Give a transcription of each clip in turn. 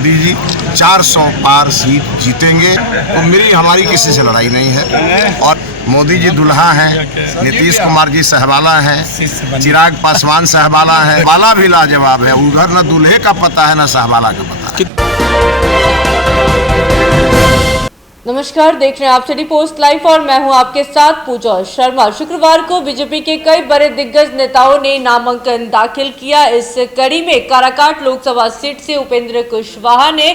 मोदी जी 400 पार seat जीतेंगे। तो मेरी हमारी किसी से लड़ाई नहीं है। और मोदी जी दुल्हा हैं, नीतीश कुमार जी सहवाला हैं, चिराग पासवान सहवाला है, बाला भी लाजवाब है। उधर न दूल्हे का पता है न सहवाला का पता है। नमस्कार, देख रहे हैं आप सिटी पोस्ट लाइव और मैं हूं आपके साथ पूजा शर्मा। शुक्रवार को बीजेपी के कई बड़े दिग्गज नेताओं ने नामांकन दाखिल किया। इस कड़ी में काराकाट लोकसभा सीट से उपेंद्र कुशवाहा ने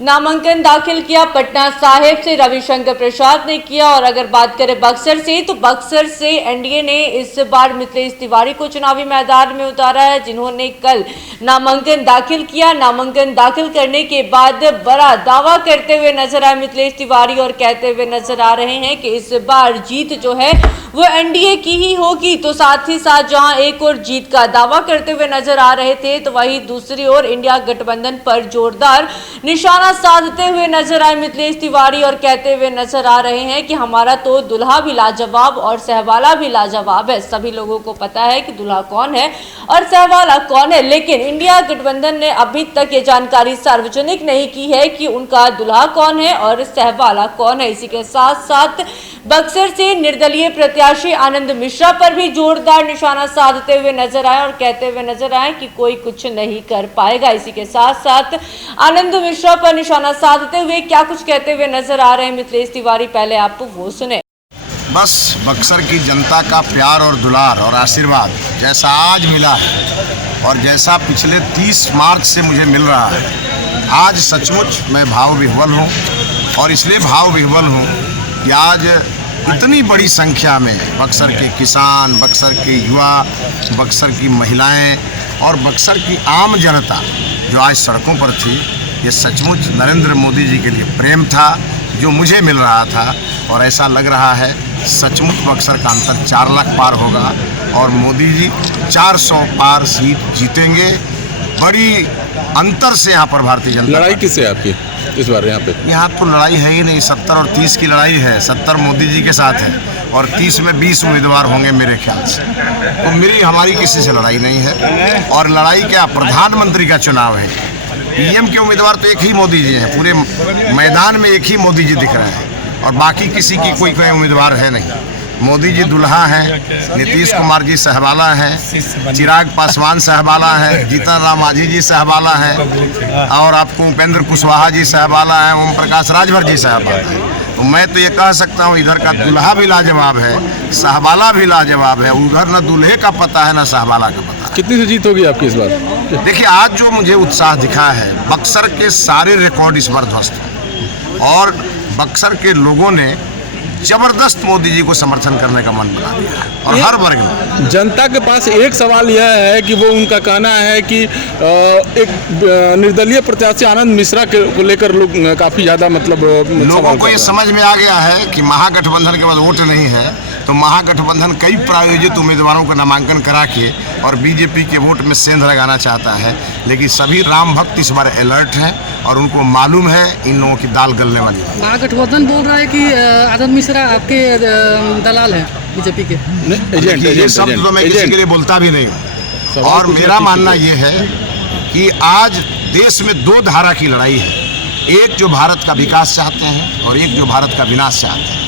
नामांकन दाखिल किया। पटना साहिब से रविशंकर प्रसाद ने किया। और अगर बात करें बक्सर से, तो बक्सर से एनडीए ने इस बार मिथिलेश तिवारी को चुनावी मैदान में उतारा है, जिन्होंने कल नामांकन दाखिल किया। नामांकन दाखिल करने के बाद बड़ा दावा करते हुए नजर आए मिथिलेश तिवारी और कहते हुए नजर आ रहे हैं कि इस बार जीत जो है वो एनडीए की ही होगी। तो साथ ही साथ जहां एक और जीत का दावा करते हुए नजर आ रहे थे, तो वहीं दूसरी ओर इंडिया गठबंधन पर जोरदार निशाना साधते हुए नजर आए मिथिलेश तिवारी और कहते हुए नजर आ रहे हैं कि हमारा तो दुल्हा भी लाजवाब और सहवाला भी लाजवाब है। सभी लोगों को पता है कि दुल्हा कौन है और सहवाला कौन है, लेकिन इंडिया गठबंधन ने अभी तक ये जानकारी सार्वजनिक नहीं की है कि उनका दुल्हा कौन है और सहवाला कौन है। इसी के साथ साथ बक्सर से निर्दलीय प्रत्याशी आनंद मिश्रा पर भी जोरदार निशाना साधते हुए नजर आए और कहते हुए नजर आए कि कोई कुछ नहीं कर पाएगा। इसी के साथ साथ आनंद मिश्रा पर निशाना साधते हुए क्या कुछ कहते हुए नजर आ रहे हैं मिथिलेश तिवारी, पहले आप वो सुने। बस बक्सर की जनता का प्यार और दुलार और आशीर्वाद जैसा आज मिला है और जैसा पिछले 30 मार्च से मुझे मिल रहा है, आज सचमुच मैं भाव विह्वल हूँ। और इसलिए भाव विह्वल हूँ कि आज इतनी बड़ी संख्या में बक्सर के किसान, बक्सर के युवा, बक्सर की महिलाएं और बक्सर की आम जनता जो आज सड़कों पर थी, ये सचमुच नरेंद्र मोदी जी के लिए प्रेम था जो मुझे मिल रहा था। और ऐसा लग रहा है सचमुच बक्सर का अंतर 4 लाख पार होगा और मोदी जी 400 पार सीट जीतेंगे। बड़ी अंतर से यहाँ पर भारतीय जनता। लड़ाई किससे है आपकी इस बार यहाँ पे? यहाँ तो लड़ाई है ही नहीं, 70 और 30 की लड़ाई है। 70 मोदी जी के साथ है और 30 में 20 उम्मीदवार होंगे मेरे ख्याल से। तो मेरी हमारी किसी से लड़ाई नहीं है। और लड़ाई क्या, प्रधानमंत्री का चुनाव है। पीएम के उम्मीदवार तो एक ही मोदी जी हैं, पूरे मैदान में एक ही मोदी जी दिख रहे हैं और बाकी किसी की कोई उम्मीदवार है नहीं। मोदी जी दुल्हा हैं, नीतीश कुमार जी सहवाला हैं, चिराग पासवान सहवाला है, जीतन राम मांझी जी सहवाला है और आपको उपेंद्र कुशवाहा जी सहवाला है, ओम प्रकाश राजभर जी सहवाला है। तो मैं तो ये कह सकता हूँ इधर का दुल्हा भी लाजवाब है, सहवाला भी लाजवाब है। उधर न दूल्हे का पता है न सहवाला का पता। कितनी से जीत होगी आपकी इस बार? देखिए, आज जो मुझे उत्साह दिखा है, बक्सर के सारे रिकॉर्ड इस बार ध्वस्त हैं और बक्सर के लोगों ने जबरदस्त मोदी जी को समर्थन करने का मन बना दिया और हर वर्ग में। जनता के पास एक सवाल यह है कि वो उनका कहना है कि एक निर्दलीय प्रत्याशी आनंद मिश्रा को लेकर लोग काफ़ी ज़्यादा लोगों को ये समझ में आ गया है कि महागठबंधन के बाद वोट नहीं है, तो महागठबंधन कई प्रायोजित उम्मीदवारों का नामांकन करा के और बीजेपी के वोट में सेंध लगाना चाहता है। लेकिन सभी राम भक्त इस बार अलर्ट हैं और उनको मालूम है इन लोगों की दाल गलने वाली है। महागठबंधन बोल रहा है कि आनंद मिश्रा आपके दलाल हैं बीजेपी के एजेंट। ये शब्द तो मैं किसी के लिए बोलता भी नहीं हूँ। और मेरा मानना ये है कि आज देश में 2 धारा की लड़ाई है। एक जो भारत का विकास चाहते हैं और एक जो भारत का विनाश चाहते हैं।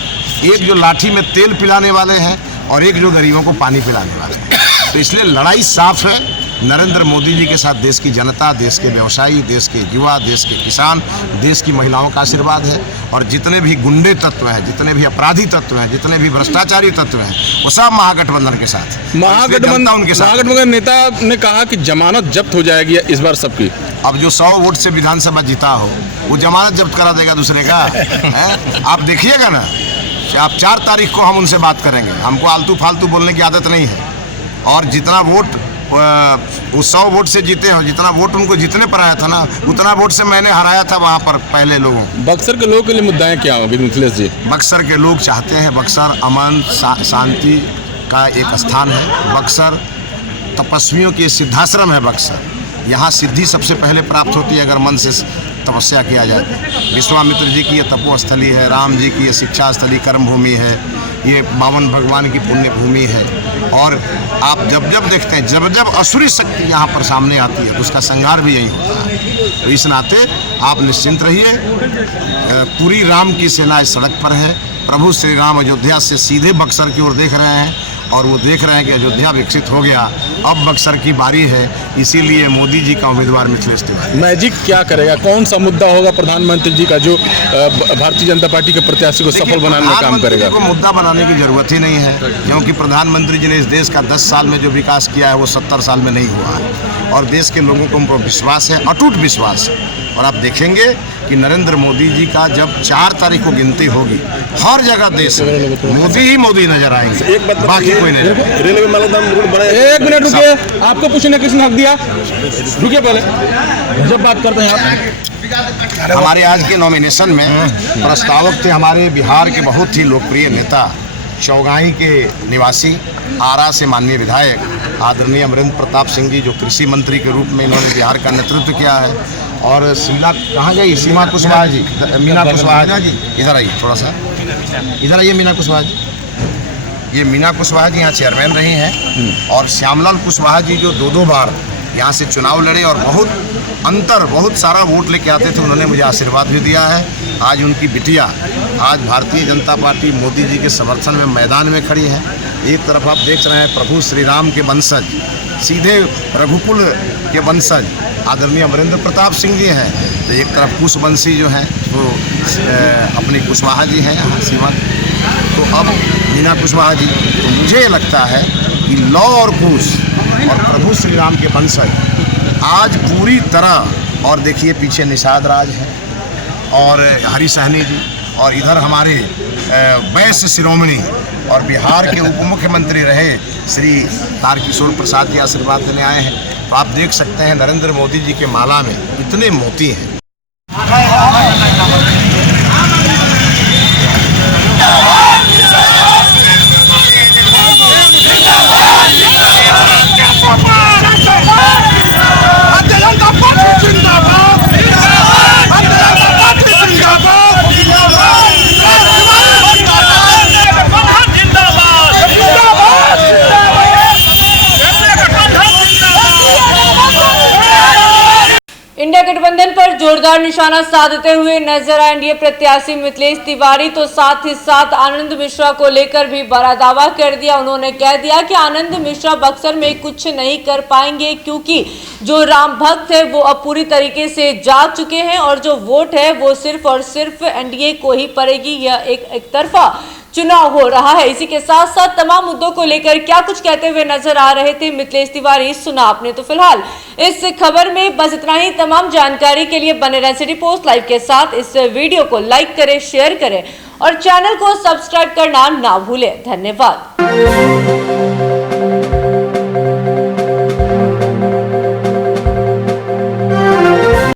एक जो लाठी में तेल पिलाने वाले हैं और एक जो गरीबों को पानी पिलाने वाले हैं। तो इसलिए लड़ाई साफ है। नरेंद्र मोदी जी के साथ देश की जनता, देश के व्यवसायी, देश के युवा, देश के किसान, देश की महिलाओं का आशीर्वाद है। और जितने भी गुंडे तत्व हैं, जितने भी अपराधी तत्व हैं, जितने भी भ्रष्टाचारी तत्व हैं, वो सब महागठबंधन के साथ। महागठबंधन नेता ने कहा कि जमानत जब्त हो जाएगी इस बार सबकी। अब जो 100 वोट से विधानसभा जीता हो वो जमानत जब्त करा देगा दूसरे का है? आप देखिएगा ना, आप 4 तारीख को हम उनसे बात करेंगे। हमको आलतू फालतू बोलने की आदत नहीं है। और जितना वोट वो 100 वोट से जीते हो, जितना वोट उनको जीतने पर आया था ना, उतना वोट से मैंने हराया था वहाँ पर पहले लोगों को। बक्सर के लोगों के लिए मुद्दाएं क्या होंगी मिथिलेश जी? बक्सर के लोग चाहते हैं, बक्सर अमन शांति का एक स्थान है। बक्सर तपस्वियों की सिद्धाश्रम है। बक्सर यहाँ सिद्धि सबसे पहले प्राप्त होती है अगर मन से तपस्या किया जाए। विश्वामित्र जी की ये तपोस्थली है, राम जी की ये शिक्षा स्थली कर्म भूमि है, ये बावन भगवान की पुण्य भूमि है। और आप जब जब देखते हैं, जब जब असुरी शक्ति यहाँ पर सामने आती है तो उसका संहार भी यही होता है। तो इस नाते आप निश्चिंत रहिए, पूरी राम की सेना इस सड़क पर है। प्रभु श्री राम अयोध्या से सीधे बक्सर की ओर देख रहे हैं और वो देख रहे हैं कि अयोध्या विकसित हो गया, अब बक्सर की बारी है। इसीलिए मोदी जी का उम्मीदवार मिथिलेश तिवारी। मैजिक क्या करेगा, कौन सा मुद्दा होगा प्रधानमंत्री जी का जो भारतीय जनता पार्टी के प्रत्याशी को सफल बनाने में काम करेगा? को मुद्दा बनाने की जरूरत ही नहीं है, क्योंकि प्रधानमंत्री जी ने इस देश का 10 साल में जो विकास किया है वो 70 साल में नहीं हुआ है। और देश के लोगों को उन पर विश्वास है, अटूट विश्वास है। और आप देखेंगे कि नरेंद्र मोदी जी का जब 4 तारीख को गिनती होगी, हर जगह देश में मोदी ही मोदी नजर आएंगे, बाकी कोई नहीं। रेलवे एक मिनट रुकिए, आपको पूछने किसने हक दिया? रुकिए पहले, जब बात करते हैं आप। हमारे आज के नॉमिनेशन में प्रस्तावक थे हमारे बिहार के बहुत ही लोकप्रिय नेता, चौगाई के निवासी, आरा से माननीय विधायक आदरणीय अमरेंद्र प्रताप सिंह जी, जो कृषि मंत्री के रूप में इन्होंने बिहार का नेतृत्व किया है। और सीमा कहाँ गई? सीमा कुशवाहा जी, मीना कुशवाहा जी, इधर आइए थोड़ा सा, इधर आइए मीना कुशवाहा जी। ये मीना कुशवाहा जी यहाँ चेयरमैन रही हैं और श्यामलाल कुशवाहा जी जो 2 बार यहाँ से चुनाव लड़े और बहुत सारा वोट लेके आते थे, उन्होंने मुझे आशीर्वाद भी दिया है। आज उनकी बिटिया आज भारतीय जनता पार्टी मोदी जी के समर्थन में मैदान में खड़ी है। एक तरफ आप देख रहे हैं प्रभु श्री राम के वंशज, सीधे रघुकुल के वंशज आदरणीय अमरेंद्र प्रताप सिंह जी हैं, तो एक तरफ कुशवंशी जो हैं वो अपनी कुशवाहा जी हैं यहाँ सीमा। तो अब मीना कुशवाहा जी, तो मुझे लगता है कि लौ और कुश और प्रभु श्री राम के वंशज आज पूरी तरह, और देखिए पीछे निषाद राज है और हरी सहनी जी, और इधर हमारे वैश्य शिरोमणि और बिहार के उप मुख्यमंत्री रहे श्री तारकिशोर प्रसाद जी आशीर्वाद देने आए हैं। तो आप देख सकते हैं नरेंद्र मोदी जी के माला में इतने मोती हैं। इंडिया गठबंधन पर जोरदार निशाना साधते हुए नजर आए एनडीए प्रत्याशी मिथिलेश तिवारी, तो साथ ही साथ आनंद मिश्रा को लेकर भी बड़ा दावा कर दिया। उन्होंने कह दिया कि आनंद मिश्रा बक्सर में कुछ नहीं कर पाएंगे, क्योंकि जो राम भक्त है वो अब पूरी तरीके से जाग चुके हैं और जो वोट है वो सिर्फ और सिर्फ एनडीए को ही पड़ेगी। यह एक तरफा चुनाव हो रहा है। इसी के साथ साथ तमाम मुद्दों को लेकर क्या कुछ कहते हुए नजर आ रहे थे मिथिलेश तिवारी, सुना आपने। तो फिलहाल इस खबर में बस इतना ही। तमाम जानकारी के लिए बने रहें सिटी पोस्ट लाइव के साथ। इस वीडियो को लाइक करें, शेयर करें और चैनल को सब्सक्राइब करना ना भूलें। धन्यवाद।